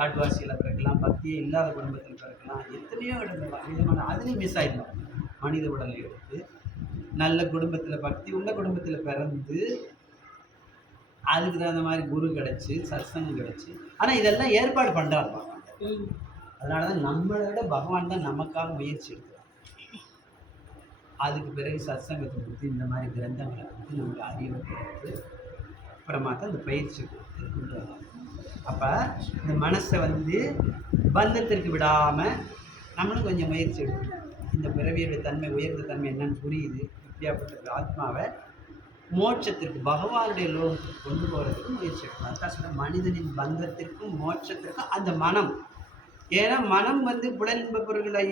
காட்டுவாசியில் பிறக்கலாம், பக்தியே இல்லாத குடும்பத்தில் பிறக்கலாம், எத்தனையோ விதமான அதுலேயும் மிஸ் ஆகிடும். மனித உடலை எடுத்து நல்ல குடும்பத்தில் பக்தி உள்ள குடும்பத்தில் பிறந்து அதுக்கு தகுந்த மாதிரி குரு கிடச்சி சத்சங்கம் கிடச்சி. ஆனால் இதெல்லாம் ஏற்பாடு பண்ணுறாரு பகவான். அதனால தான் நம்மளை விட பகவான் தான் நமக்காக முயற்சி எடுக்கிறார். அதுக்கு பிறகு சத்சங்கத்தை கொடுத்து இந்த மாதிரி கிரந்தங்களை கொடுத்து நமக்கு அறிவை கொடுத்து அப்புறமா தான் இந்த பயிற்சி கொடுத்து கொண்டு வரலாம். அப்போ இந்த மனசை பந்தத்திற்கு விடாமல் நம்மளும் கொஞ்சம் முயற்சி எடுக்கணும். இந்த பிறவியுடைய தன்மை உயர்ந்த தன்மை என்னன்னு புரியுது. இப்படியாப்பட்ட ஆத்மாவை மோட்சத்திற்கு பகவானுடைய லோகத்துக்கு கொண்டு போகிறதுக்கு முயற்சி எடுக்கணும். அதுக்காக சொல்ல மனிதனின் பந்தத்திற்கும் மோட்சத்திற்கும் அந்த மனம். ஏன்னா மனம் புலனின்ப பொருள்களை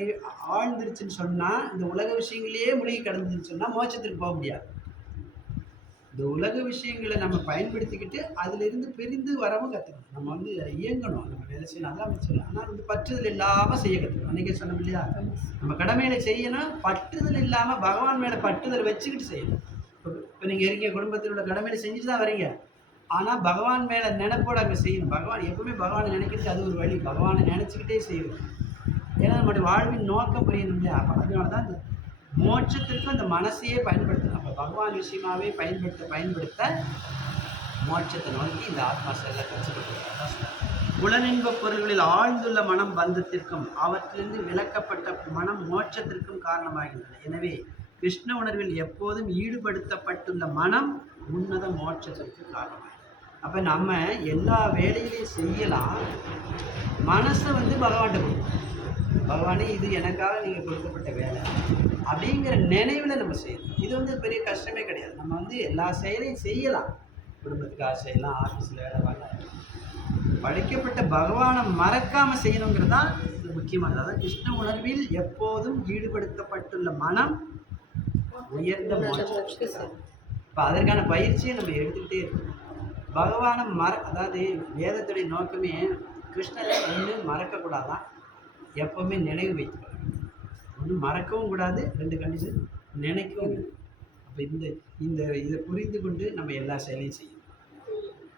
ஆழ்ந்துருச்சுன்னு சொன்னால், இந்த உலக விஷயங்களையே மூழ்கி கிடந்துன்னு சொன்னால் மோட்சத்திற்கு போக முடியாது. இந்த உலக விஷயங்களை நம்ம பயன்படுத்திக்கிட்டு அதிலிருந்து பிரிந்து வரவும் கற்றுக்கணும். நம்ம இயங்கணும், நம்ம வேலை செய்யணும், அதான் சொல்லலாம். ஆனால் பற்றுதல் இல்லாமல் செய்ய கற்றுக்கணும். அன்றைக்கே சொன்னோம் இல்லையா, நம்ம கடமையில செய்யணும், பற்றுதல் இல்லாமல் பகவான் மேலே பற்றுதல் வச்சுக்கிட்டு செய்யணும். இப்போ நீங்கள் இருக்கீங்க, குடும்பத்தில் உள்ள கடமையில செஞ்சுட்டு தான் வரீங்க. ஆனால் பகவான் மேலே நினைப்போடு அங்கே செய்யணும். பகவான் எப்பவுமே பகவானை நினைக்கிறது அது ஒரு வழி. பகவானை நினச்சிக்கிட்டே செய்யணும். ஏன்னா நம்முடைய வாழ்வின் நோக்கம் புரியணும் இல்லையா. அப்போ அதனால தான் இந்த மோட்சத்திற்கு அந்த மனசையே பயன்படுத்தணும். அப்போ பகவான் விஷயமாகவே பயன்படுத்த மோட்சத்தை நோக்கி இந்த ஆத்மா செல்ல கற்றுக்கொள்கிறார். புலனின்ப பொருள்களில் ஆழ்ந்துள்ள மனம் பந்தத்திற்கும் அவற்றிலிருந்து விலக்கப்பட்ட மனம் மோட்சத்திற்கும் காரணமாகின்றன. எனவே கிருஷ்ண உணர்வில் எப்போதும் ஈடுபடுத்தப்பட்டுள்ள மனம் உன்னத மோட்சத்திற்கு காரணமாகும். அப்போ நம்ம எல்லா வேலைகளையும் செய்யலாம், மனசை பகவான்கிட்ட கொடுக்கணும். பகவானே இது எனக்காக நீங்கள் கொடுக்கப்பட்ட வேலை அப்படிங்கிற நினைவில் நம்ம செய்யணும். இது பெரிய கஷ்டமே கிடையாது. நம்ம எல்லா செயலையும் செய்யலாம், குடும்பத்துக்காக செய்யலாம், ஆஃபீஸில் வேலை பார்க்கலாம். படைக்கப்பட்ட பகவானை மறக்காமல் செய்யணுங்கிறது தான் இது முக்கியமானது. அதாவது கிருஷ்ண உணர்வில் எப்போதும் ஈடுபடுத்தப்பட்டுள்ள மனம் உயர்ந்த மோட்சம். இப்போ அதற்கான பயிற்சியை நம்ம எடுத்துக்கிட்டே இருக்கணும். பகவானை அதாவது வேதத்துடைய நோக்கமே கிருஷ்ணரை மறக்கக்கூடாதான், எப்போவுமே நினைவு வைத்துக்கலாம். மறக்கவும் கூடாது, 2 கண்டிஷன் நினைக்கவும் கூடாது. அப்போ இதை புரிந்து கொண்டு நம்ம எல்லா செயலையும் செய்யணும்.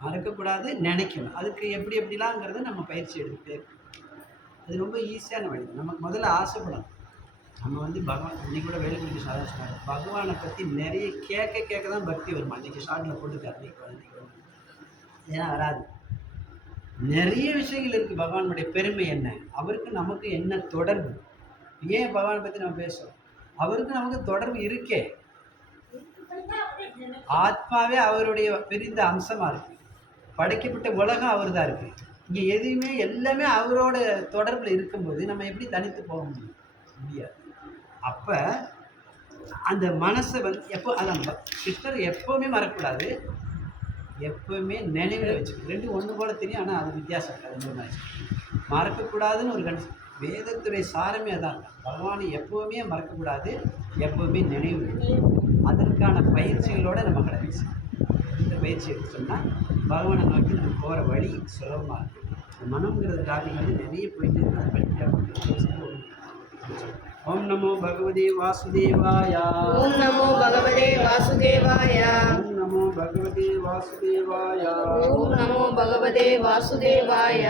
மறக்கக்கூடாது, நினைக்கணும். அதுக்கு எப்படிலாங்கிறத நம்ம பயிற்சி எடுத்துகிட்டே இருக்கணும். அது ரொம்ப ஈஸியான வழி. நமக்கு முதல்ல ஆசைப்படணும். நம்ம பகவான் இன்னைக்கு கூட வேலுக்குடி சாதா சொன்னார், பகவானை பற்றி நிறைய கேட்க தான் பக்தி வருமா. அன்றைக்கி ஷார்ட்டில் போட்டுக்காரு, ஏன்னா வராது. நிறைய விஷயங்கள் இருக்குது. பகவானுடைய பெருமை என்ன, அவருக்கு நமக்கு என்ன தொடர்பு, ஏன் பகவானை பற்றி நம்ம பேசுகிறோம், அவருக்கு நமக்கு தொடர்பு இருக்கே. ஆத்மாவே அவருடைய பிரிந்த அம்சமாக இருக்குது. படைக்கப்பட்ட உலகம் அவர் தான் இருக்குது. இங்கே எதுவுமே எல்லாமே அவரோட தொடர்பில் இருக்கும்போது நம்ம எப்படி தனித்து போக முடியாது. அப்போ அந்த மனசை எப்போ அதான் கிருஷ்ணர் எப்போவுமே மறக்கக்கூடாது, எப்போவுமே நினைவில் வச்சுக்கணும். 2 ஒன்று போல தெரியும், ஆனால் அது வித்தியாசம் இருக்காது. மறக்கக்கூடாதுன்னு ஒரு கண்டிஷன். வேதத்துடைய சாரமே அதான். பகவானை எப்போவுமே மறக்கக்கூடாது, எப்போவுமே நினைவு. அதற்கான பயிற்சிகளோடு நம்ம கடைசி இந்த பயிற்சி எடுத்து சொன்னால் பகவானை நோக்கி நம்ம போகிற வழி சுலபமாக இருக்குது. மனம்ங்கிறது டாபிக் நிறைய போயிட்டு இருக்குது. ஓம் நமோ பகவதே வாசுதேவாய. ஓம் நமோ பகவதே வாசுதேவாய. ஓம் நமோ பகவதே வாசுதேவாய. ஓம் நமோ பகவதே வாசுதேவாய.